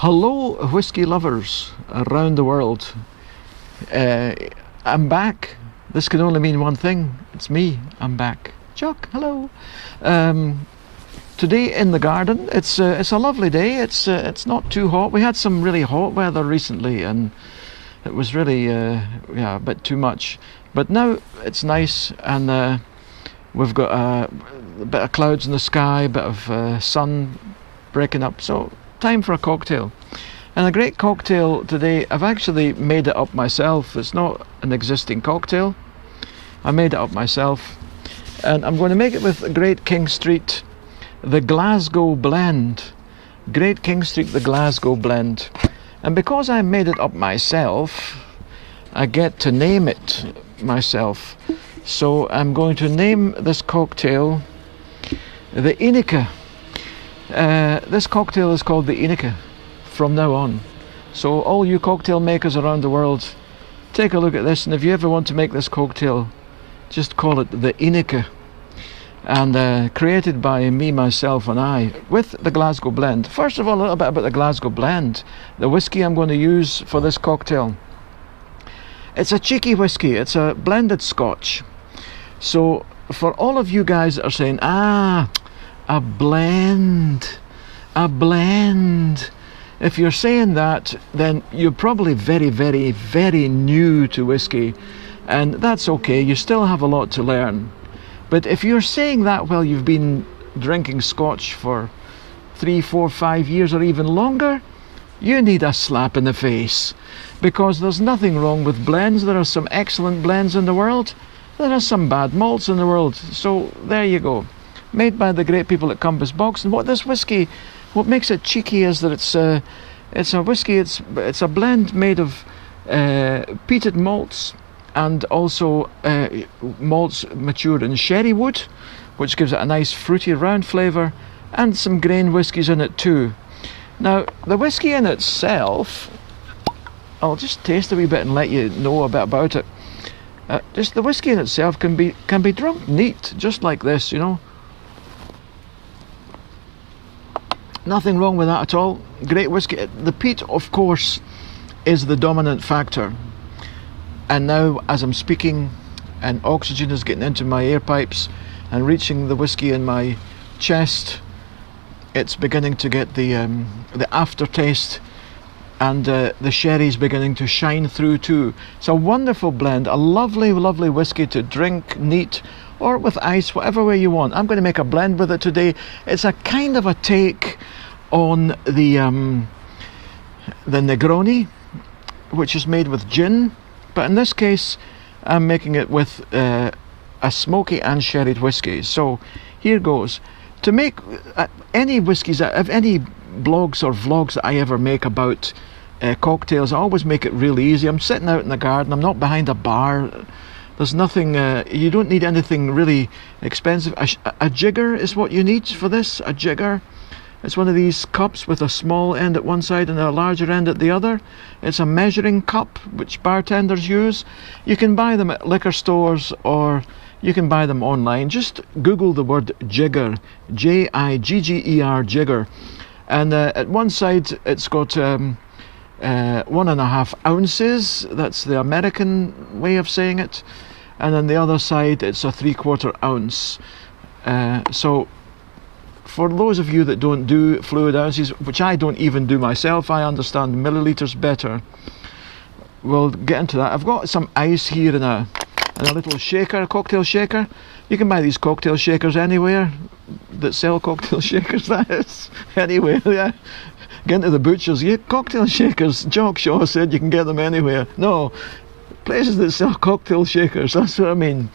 Hello, whiskey lovers around the world. I'm back. This can only mean one thing. It's me. I'm back. Chuck, hello. Today in the garden. It's a lovely day. It's not too hot. We had some really hot weather recently, and it was really a bit too much. But now it's nice, and we've got a bit of clouds in the sky, a bit of sun breaking up. So time for a cocktail. And a great cocktail today. I've actually made it up myself. It's not an existing cocktail. I made it up myself, and I'm going to make it with Great King Street, the Glasgow blend. Great King Street, the Glasgow blend. And because I made it up myself, I get to name it myself. So I'm going to name this cocktail the Ineke. This cocktail is called the Ineke from now on. So all you cocktail makers around the world, take a look at this, and if you ever want to make this cocktail, just call it the Ineke. And created by me, myself and I, with the Glasgow blend. First of all, a little bit about the Glasgow blend. The whiskey I'm going to use for this cocktail. It's a cheeky whiskey. It's a blended Scotch. So for all of you guys that are saying, a blend. If you're saying that, then you're probably very, very, very new to whiskey, and that's okay. You still have a lot to learn. But if you're saying that while you've been drinking Scotch for 3, 4, 5 years or even longer, you need a slap in the face, because there's nothing wrong with blends. There are some excellent blends in the world. There are some bad malts in the world. So there you go. Made by the great people at Compass Box. And what this whiskey, what makes it cheeky is that it's a whiskey. It's a blend made of peated malts, and also malts matured in sherry wood, which gives it a nice fruity round flavour, and some grain whiskies in it too. Now the whiskey in itself, I'll just taste a wee bit and let you know a bit about it. Just the whiskey in itself can be drunk neat, just like this, you know. Nothing wrong with that at all. Great whiskey. The peat, of course, is the dominant factor. And now, as I'm speaking, and oxygen is getting into my air pipes and reaching the whiskey in my chest, it's beginning to get the aftertaste, and the sherry's beginning to shine through too. It's a wonderful blend, a lovely, lovely whiskey to drink neat or with ice, whatever way you want. I'm going to make a blend with it today. It's a kind of a take on the Negroni, which is made with gin, but in this case I'm making it with a smoky and sherried whiskey. So here goes. To make any whiskies, any blogs or vlogs that I ever make about cocktails, I always make it really easy. I'm sitting out in the garden, I'm not behind a bar. There's nothing, you don't need anything really expensive. A jigger is what you need for this, a jigger. It's one of these cups with a small end at one side and a larger end at the other. It's a measuring cup which bartenders use. You can buy them at liquor stores, or you can buy them online. Just Google the word jigger, Jigger, jigger. And at one side it's got 1.5 ounces. That's the American way of saying it. And on the other side it's a 3/4 ounce. So for those of you that don't do fluid ounces, which I don't even do myself, I understand milliliters better. We'll get into that. I've got some ice here in a little shaker, a cocktail shaker. You can buy these cocktail shakers anywhere that sell cocktail shakers, that is. Anywhere, yeah. Get into the butchers. Yeah, cocktail shakers. Jock Shaw said you can get them anywhere. No, places that sell cocktail shakers, that's what I mean.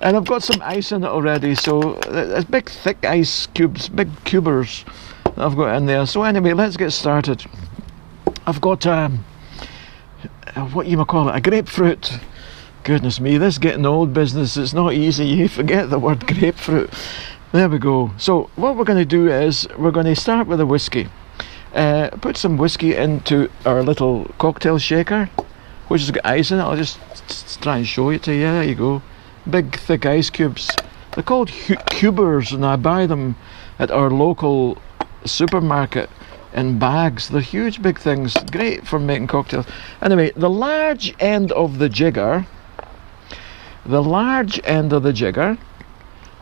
And I've got some ice in it already, so it's big thick ice cubes, big cubers that I've got in there. So anyway, let's get started. I've got what you might call it, a grapefruit. Goodness me, this getting old business, it's not easy. You forget the word grapefruit. There we go. So what we're going to do is we're going to start with a whiskey. Put some whiskey into our little cocktail shaker, which has got ice in it. I'll just try and show it to you. There you go. Big thick ice cubes. They're called cubers, and I buy them at our local supermarket in bags. They're huge, big things. Great for making cocktails. Anyway, the large end of the jigger,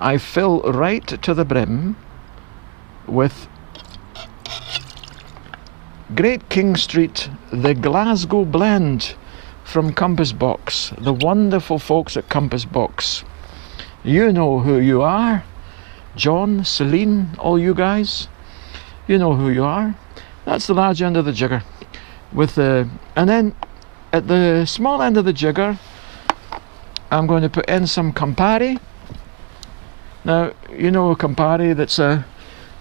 I fill right to the brim with Great King Street, the Glasgow blend from Compass Box. The wonderful folks at Compass Box. You know who you are. John, Celine, all you guys. You know who you are. That's the large end of the jigger. And then at the small end of the jigger, I'm going to put in some Campari. Now, you know Campari, that's a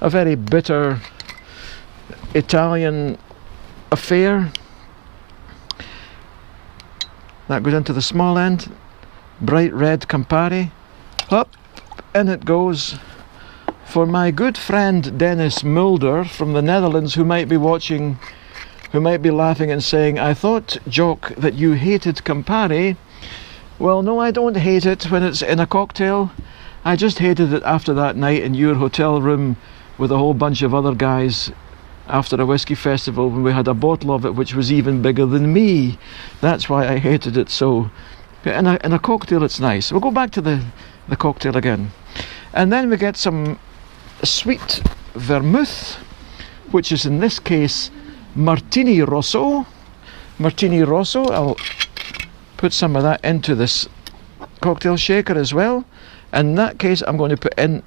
very bitter Italian affair. That goes into the small end. Bright red Campari. Up, in it goes. For my good friend Dennis Mulder from the Netherlands, who might be watching, who might be laughing and saying, I thought, Jock, that you hated Campari. Well, no, I don't hate it when it's in a cocktail. I just hated it after that night in your hotel room with a whole bunch of other guys after a whiskey festival when we had a bottle of it which was even bigger than me. That's why I hated it so. In a cocktail it's nice. We'll go back to the cocktail again. And then we get some sweet vermouth, which is in this case Martini Rosso. Martini Rosso, I'll put some of that into this cocktail shaker as well. In that case, I'm going to put in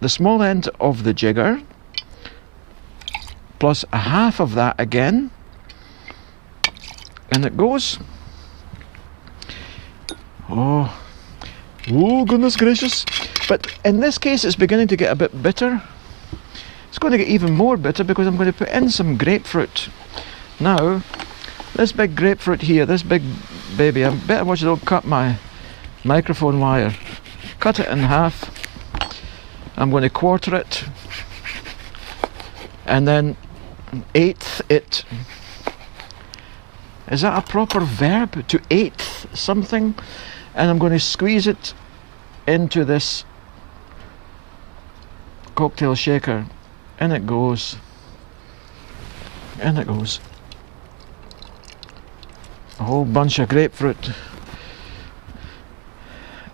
the small end of the jigger, plus a half of that again, and it goes. Oh, goodness gracious. But in this case, it's beginning to get a bit bitter. It's going to get even more bitter because I'm going to put in some grapefruit. Now, this big grapefruit here, this big baby, I better watch I don't cut my microphone wire. Cut it in half. I'm going to quarter it. And then eighth it. Is that a proper verb? To eighth something? And I'm going to squeeze it into this cocktail shaker. In it goes. In it goes. A whole bunch of grapefruit.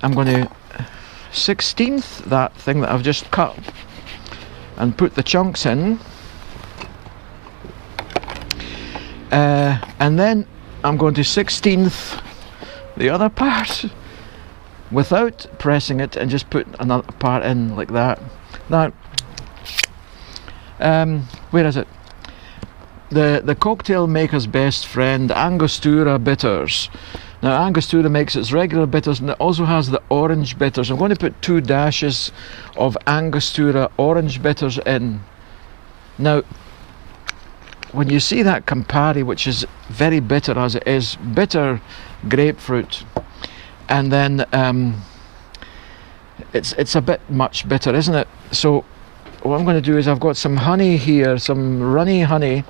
I'm going to 16th that thing that I've just cut and put the chunks in. And then I'm going to 16th the other part without pressing it and just put another part in like that. Now, where is it? The cocktail maker's best friend, Angostura bitters. Now, Angostura makes its regular bitters and it also has the orange bitters. I'm going to put 2 dashes of Angostura orange bitters in. Now, when you see that Campari, which is very bitter as it is, bitter grapefruit, and then it's a bit much bitter, isn't it? So what I'm going to do is I've got some honey here, some runny honey,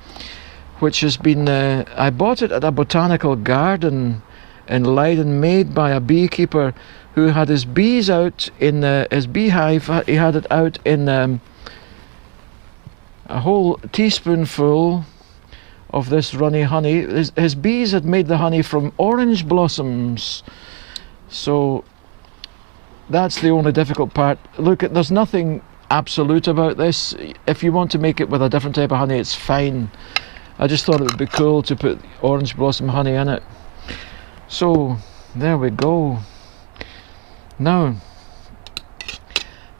which has been, I bought it at a botanical garden in Leiden, made by a beekeeper who had his bees out in his beehive. He had it out in a whole teaspoonful of this runny honey. His bees had made the honey from orange blossoms. So that's the only difficult part. Look, there's nothing absolute about this. If you want to make it with a different type of honey, it's fine. I just thought it would be cool to put orange blossom honey in it. So there we go. Now,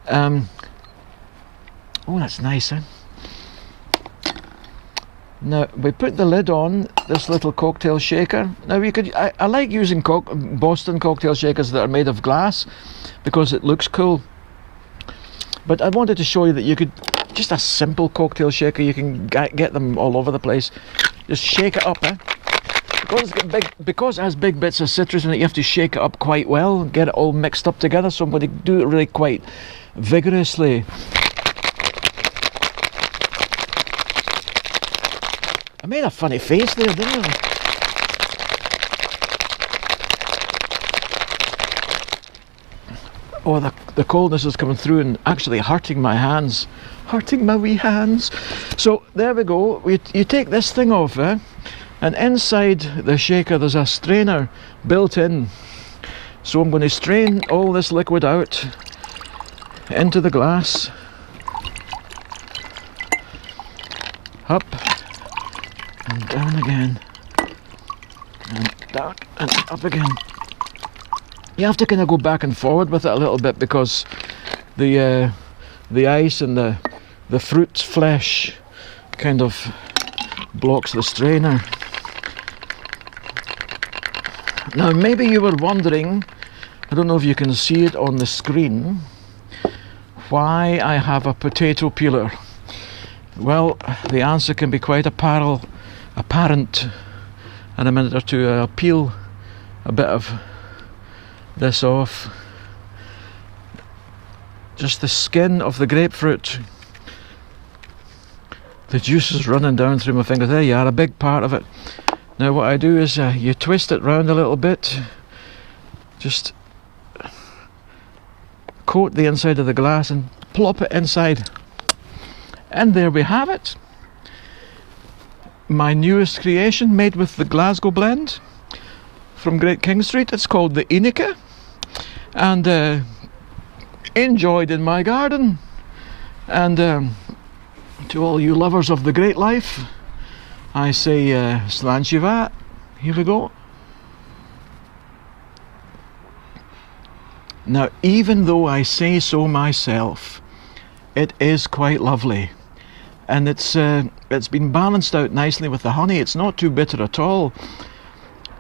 oh, that's nice, eh? Now we put the lid on this little cocktail shaker. Now you could, I like using Boston cocktail shakers that are made of glass because it looks cool. But I wanted to show you that you could, just a simple cocktail shaker, you can get them all over the place. Just shake it up, eh? Because it has big bits of citrus in it, you have to shake it up quite well and get it all mixed up together. So I'm going to do it really quite vigorously. I made a funny face there, didn't I? Oh, the coldness is coming through and actually hurting my hands. Hurting my wee hands. So there we go. You take this thing off, and inside the shaker there's a strainer built in. So I'm going to strain all this liquid out into the glass. Up and down again. And down and up again. You have to kind of go back and forward with it a little bit because the ice and the fruit flesh kind of blocks the strainer. Now maybe you were wondering, I don't know if you can see it on the screen, why I have a potato peeler. Well, the answer can be quite apparent in a minute or two. I'll peel a bit of this off. Just the skin of the grapefruit. The juice is running down through my fingers. There you are, a big part of it. Now what I do is you twist it round a little bit. Just coat the inside of the glass and plop it inside. And there we have it. My newest creation, made with the Glasgow blend from Great King Street. It's called the Ineke, and enjoyed in my garden. And to all you lovers of the great life, I say Slán Siva. Here we go. Now, even though I say so myself, it is quite lovely, and it's been balanced out nicely with the honey. It's not too bitter at all.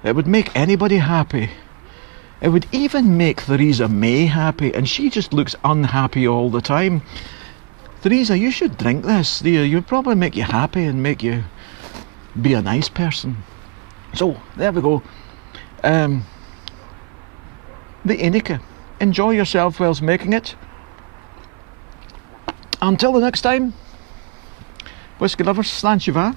It would make anybody happy. It would even make Theresa May happy, and she just looks unhappy all the time. Theresa, you should drink this, dear. It would probably make you happy and make you be a nice person. So there we go. The Ineke. Enjoy yourself whilst making it. Until the next time, whiskey lovers, Slán Siva.